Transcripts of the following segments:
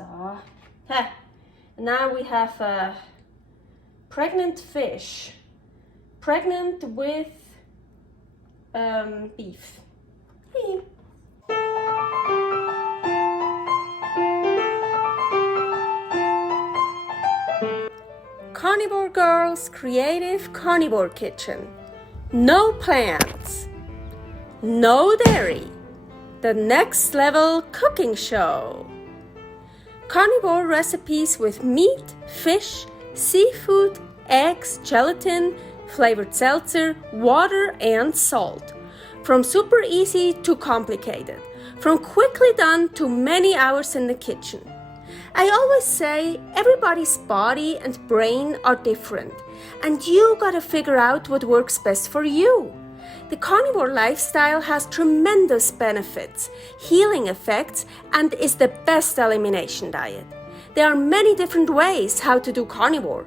So, now we have a pregnant fish, pregnant with beef. Hey. Carnivore Girl's Creative Carnivore Kitchen. No plants, no dairy, the next level cooking show. Carnivore recipes with meat, fish, seafood, eggs, gelatin, flavored seltzer, water, and salt. From super easy to complicated, from quickly done to many hours in the kitchen. I always say everybody's body and brain are different, and you gotta figure out what works best for you. The carnivore lifestyle has tremendous benefits, healing effects, and is the best elimination diet. There are many different ways how to do carnivore.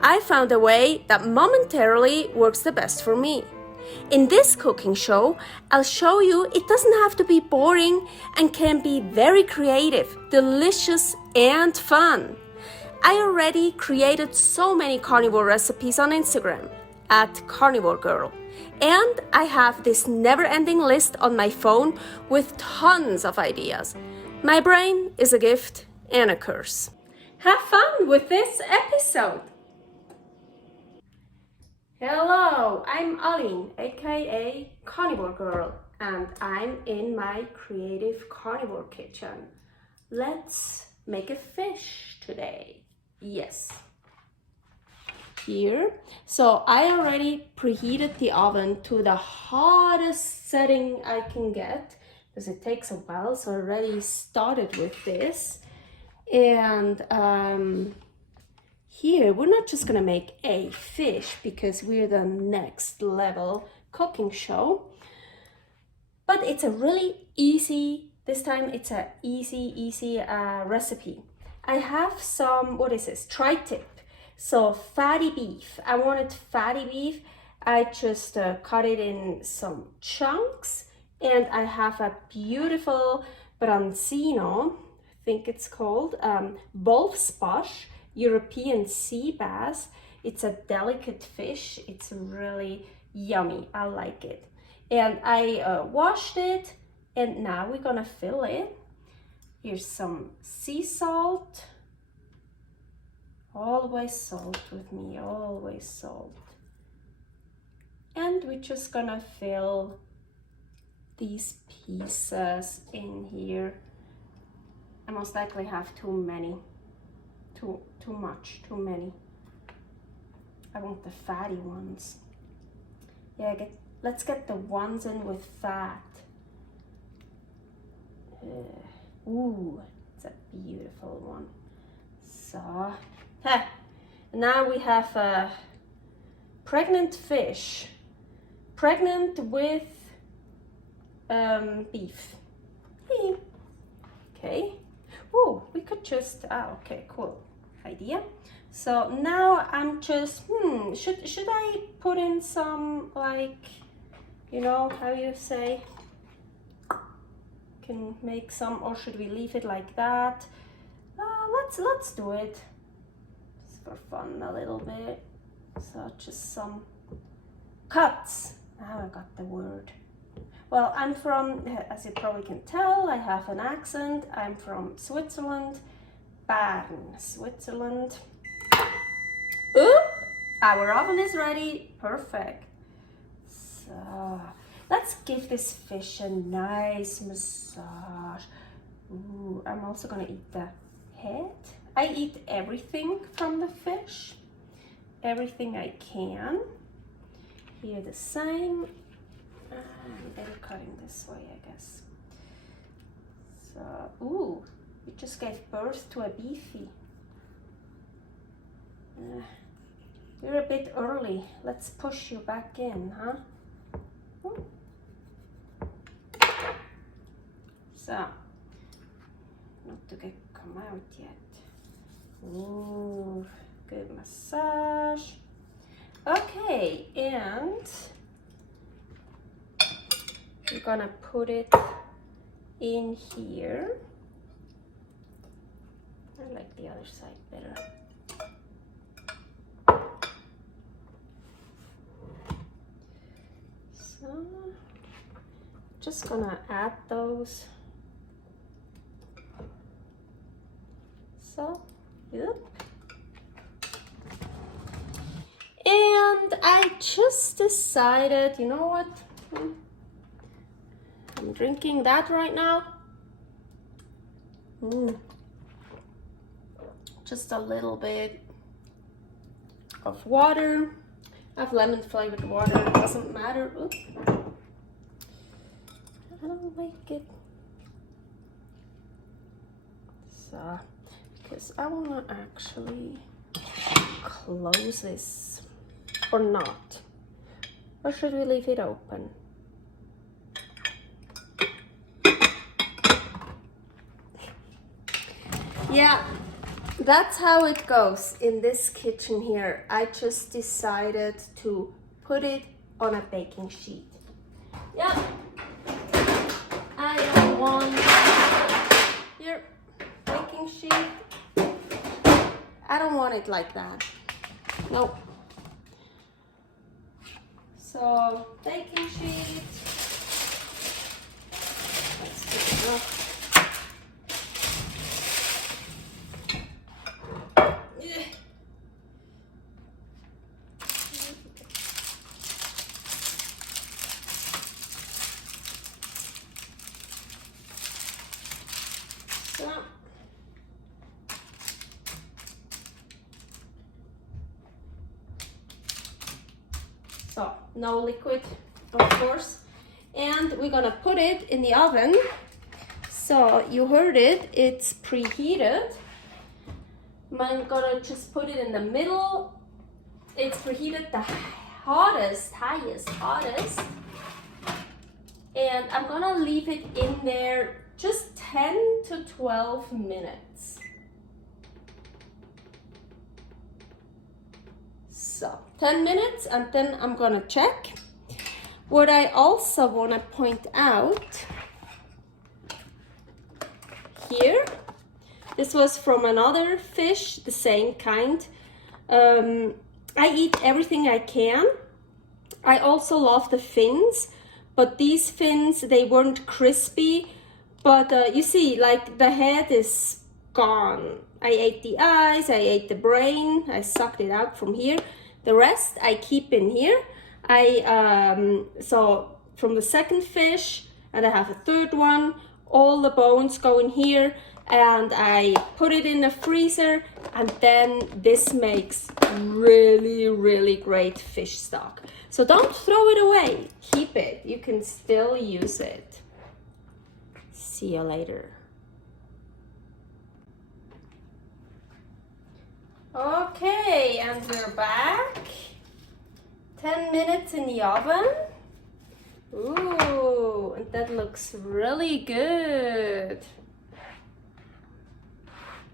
I found a way that momentarily works the best for me. In this cooking show, I'll show you it doesn't have to be boring and can be very creative, delicious, and fun. I already created so many carnivore recipes on Instagram at Carnivore Girl. And I have this never-ending list on my phone with tons of ideas. My brain is a gift and a curse. Have fun with this episode! Hello, I'm Aline, aka Carnivore Girl, and I'm in my creative carnivore kitchen. Let's make a fish today. Yes. Here. So I already preheated the oven to the hottest setting I can get because it takes a while. So I already started with this. And here we're not just gonna make a fish because we're the next level cooking show, but it's a really easy, this time it's a easy recipe. I have some, what is this, tri-tip. So fatty beef, I wanted fatty beef. I just cut it in some chunks, and I have a beautiful branzino, I think it's called, wolfsbarsch, European sea bass. It's a delicate fish. It's really yummy. I like it. And I washed it, and now we're gonna fill it. Here's some sea salt. Always salt with me, always salt. And we're just gonna fill these pieces in here. I most likely have too many. Too much, too many. I want the fatty ones. Yeah, let's get the ones in with fat. Ooh, it's a beautiful one. So, now we have a pregnant fish, pregnant with beef. Okay. Oh, we could just, okay, cool idea. So now I'm just, should I put in some, like, you know, how you say, can make some, or should we leave it like that? Let's do it, just for fun a little bit. So just some cuts. Now I got the word. Well, I'm from, as you probably can tell, I have an accent. I'm from Switzerland, Baden, Switzerland. Oop, our oven is ready, perfect. So, let's give this fish a nice massage. Ooh, I'm also gonna eat the head. I eat everything from the fish, everything I can. Here the same. Better cutting this way, I guess. So, ooh, we just gave birth to a beefy. You're a bit early. Let's push you back in, huh? Ooh. So, not to come out yet. Ooh, good massage. Okay, and we're gonna put it in here. I like the other side better. So, just gonna add those. So, yep. And I just decided, you know what? I'm drinking that right now. Just a little bit of water. I have lemon flavored water, it doesn't matter. Oops. I don't like it. So, because I want to actually close this, or not. Or should we leave it open? Yeah, that's how it goes in this kitchen here. I just decided to put it on a baking sheet. Yeah, I don't want here baking sheet. I don't want it like that. Nope. So baking sheet. Let's take it off. So, no liquid, of course. And we're gonna put it in the oven. So, you heard it, it's preheated. I'm gonna just put it in the middle. It's preheated the hottest. And I'm gonna leave it in there just 10 to 12 minutes. So 10 minutes, and then I'm gonna check. What I also wanna point out here, this was from another fish, the same kind. I eat everything I can. I also love the fins, but these fins, they weren't crispy. But you see, like the head is gone. I ate the eyes, I ate the brain, I sucked it out from here. The rest I keep in here. So from the second fish, and I have a third one, all the bones go in here, and I put it in the freezer, and then this makes really, really great fish stock. So don't throw it away, keep it. You can still use it. See you later. Okay, and we're back. 10 minutes in the oven. Ooh, and that looks really good.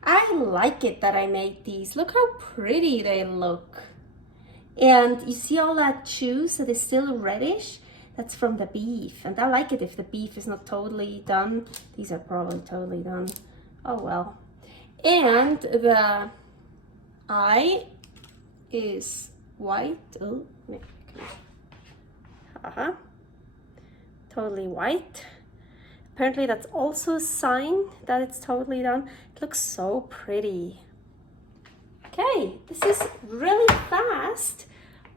I like it that I made these. Look how pretty they look. And you see all that juice that is still reddish? That's from the beef. And I like it if the beef is not totally done. These are probably totally done. Oh well. And the eye is white. Oh, totally white. Apparently that's also a sign that it's totally done. It looks so pretty. Okay, this is really fast,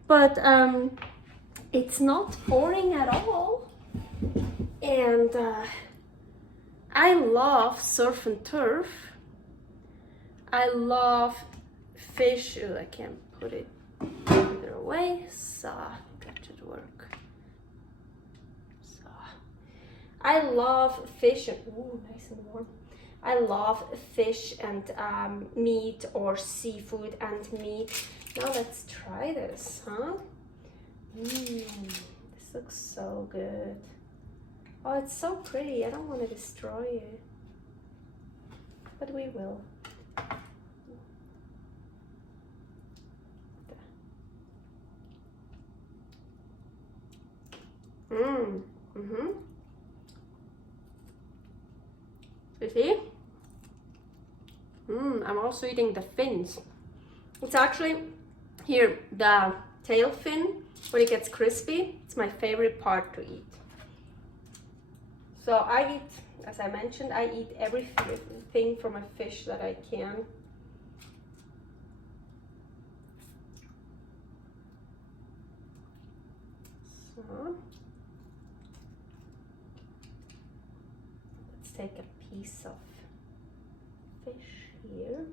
but it's not boring at all. And I love surf and turf. I love fish. Oh, I can't put it either way. So that should work. So I love fish and nice and warm. I love fish and meat, or seafood and meat. Now let's try this, huh? This looks so good. Oh, it's so pretty. I don't want to destroy it, but we will. You see? I'm also eating the fins. It's actually here the tail fin when it gets crispy. It's my favorite part to eat. So I eat, as I mentioned, I eat everything from a fish that I can. So let's take a piece of fish here.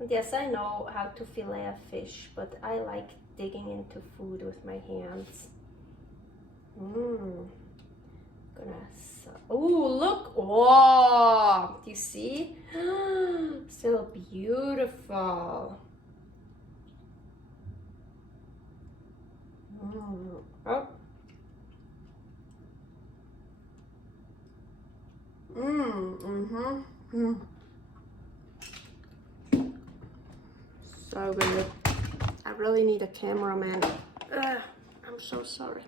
And yes, I know how to fillet a fish, but I like digging into food with my hands. Oh, look! Oh, do you see? Still beautiful. Oh. So good. I really need a cameraman. I'm so sorry.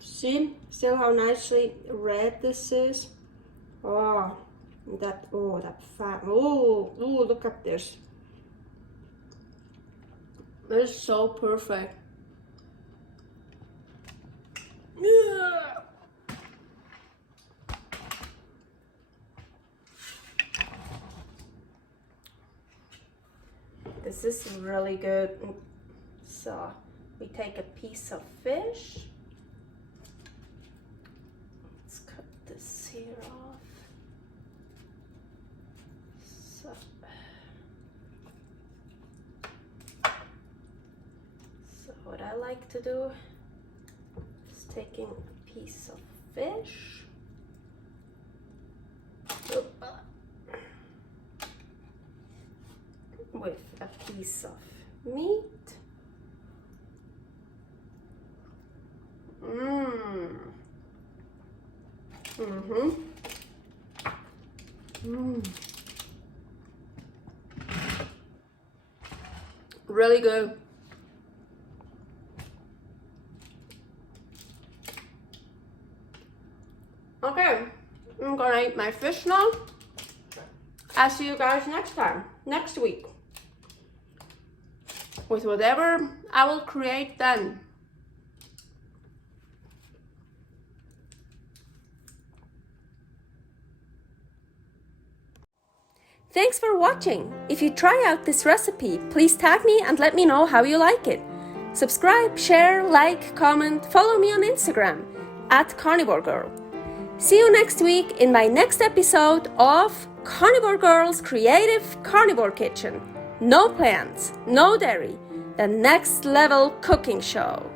See still how nicely red this is? Oh, that fat. Oh, look at this. It's so perfect. This is really good. So we take a piece of fish. Let's cut this here off. So what I like to do is taking a piece of fish. With a piece of meat. Really good. Okay, I'm gonna eat my fish now. I'll see you guys next week, with whatever I will create then. Thanks for watching. If you try out this recipe, please tag me and let me know how you like it. Subscribe, share, like, comment, follow me on Instagram @CarnivoreGirl. See you next week in my next episode of Carnivore Girl's Creative Carnivore Kitchen. No plants, no dairy, the next level cooking show.